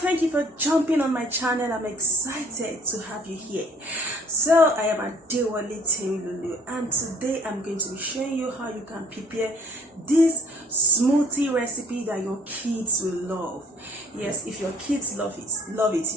thank you for jumping on my channel. I'm excited to have you here. So I am adewoletemilolu, and today I'm going to be showing you how you can prepare this smoothie recipe that your kids will love. Yes, if your kids love it,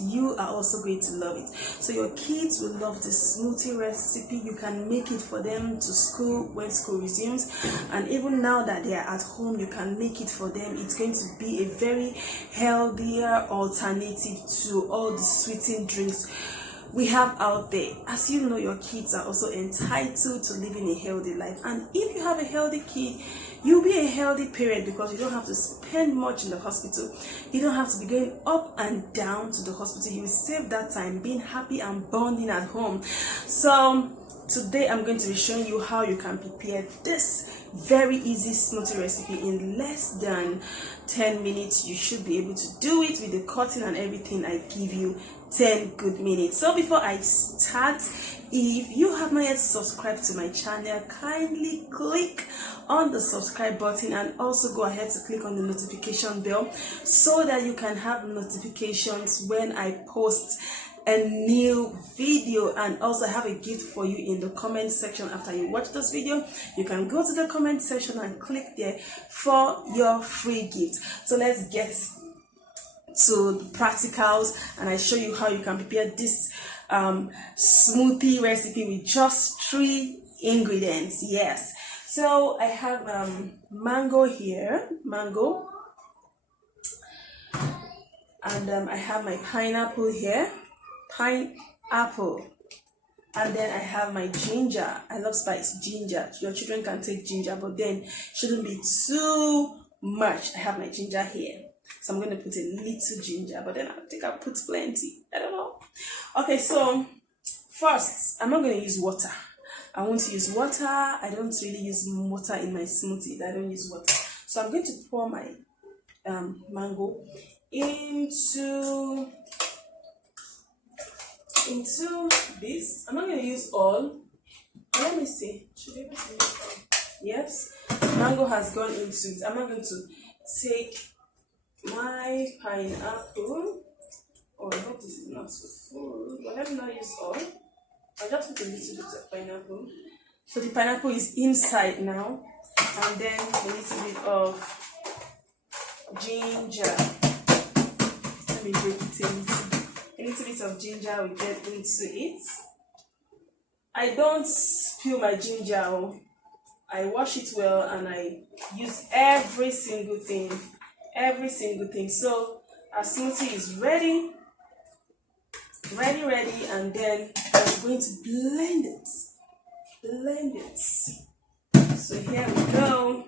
you are also going to love it. So your kids will love this smoothie recipe. You can make it for them to school when school resumes, and even now that they are at home, you can make it for them. It's going to be a very healthier alternative to all the sweetened drinks we have out there. As you know, your kids are also entitled to living a healthy life, and if you have a healthy kid, you'll be a healthy parent because you don't have to spend much in the hospital. You don't have to be going up and down to the hospital. You will save that time being happy and bonding at home. So today I'm going to be showing you how you can prepare this very easy smoothie recipe in less than 10 minutes. You should be able to do it with the cutting and everything. I give you 10 good minutes. So before I start, if you have not yet subscribed to my channel, kindly click on the subscribe button and also go ahead to click on the notification bell so that you can have notifications when I post a new video. And also I have a gift for you in the comment section. After you watch this video, you can go to the comment section and click there for your free gift. So let's get to the practicals, and I show you how you can prepare this smoothie recipe with just 3 ingredients. Yes, so I have mango here, and I have my pineapple here, and then I have my ginger. I love spice ginger. Your children can take ginger, but then shouldn't be too much. I have my ginger here, so I'm going to put a little ginger, but then I think I'll put plenty. I don't know. Okay, so first, I'm not going to use water. I want to use water. I don't really use water in my smoothie. I don't use water. So I'm going to pour my mango into this. I'm not going to use all. Let me see. Should be able to use all. Yes, mango has gone into it. I'm not going to take my pineapple. Oh, I hope this is not so full, but let me not use all. I'll just put a little bit of pineapple. So the pineapple is inside now, and then a little bit of ginger. Let me break it in. A little bit of ginger will get into it. I don't peel my ginger. I wash it well and I use every single thing. So our smoothie is ready, and then I'm going to blend it. So here we go.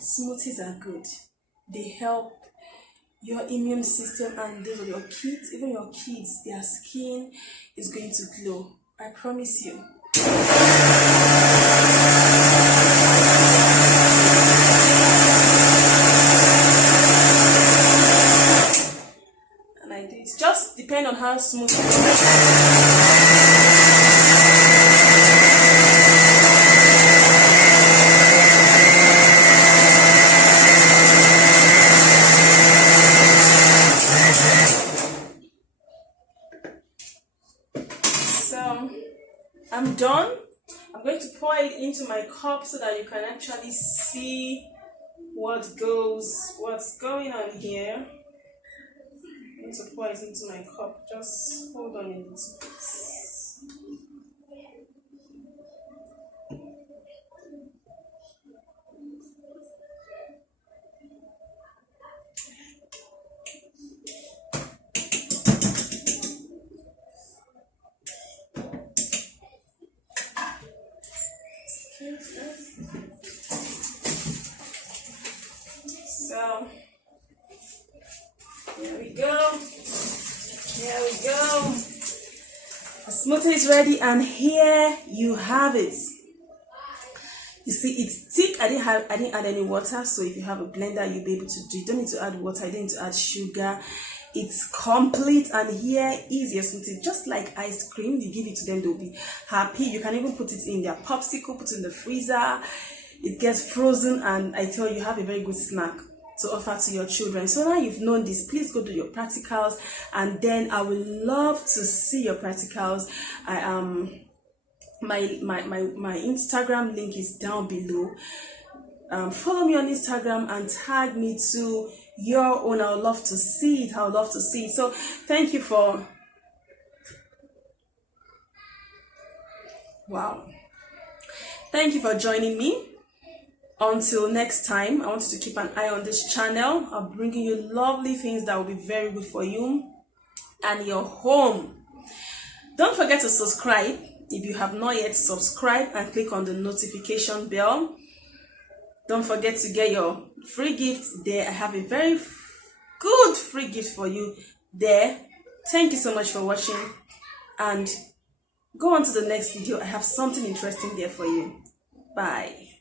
Smoothies are good. They help your immune system, and those of your kids, even your kids, their skin is going to glow. I promise you. And I do it. Just depend on how smooth it is. I'm done. I'm going to pour it into my cup so that you can actually see what's going on here. I'm going to pour it into my cup. Just hold on a little bit. So here we go. The smoothie is ready, and here you have it. You see, it's thick. I didn't add any water, so if you have a blender, you'll be able to do it. You don't need to add water. You don't need to add sugar. It's complete, and here is your smoothie. Just like ice cream, you give it to them, they'll be happy. You can even put it in their popsicle, put it in the freezer. It gets frozen, and I tell you, have a very good snack to offer to your children. So now you've known this, please go do your practicals, and then I would love to see your practicals. My Instagram link is down below. Follow me on Instagram and tag me to your own. I would love to see it. I would love to see it. So thank you for thank you for joining me. Until next time, I want you to keep an eye on this channel. I'm bringing you lovely things that will be very good for you and your home. Don't forget to subscribe if you have not yet subscribed, and click on the notification bell. Don't forget to get your free gifts there. I have a very good free gift for you there. Thank you so much for watching, and go on to the next video. I have something interesting there for you. Bye.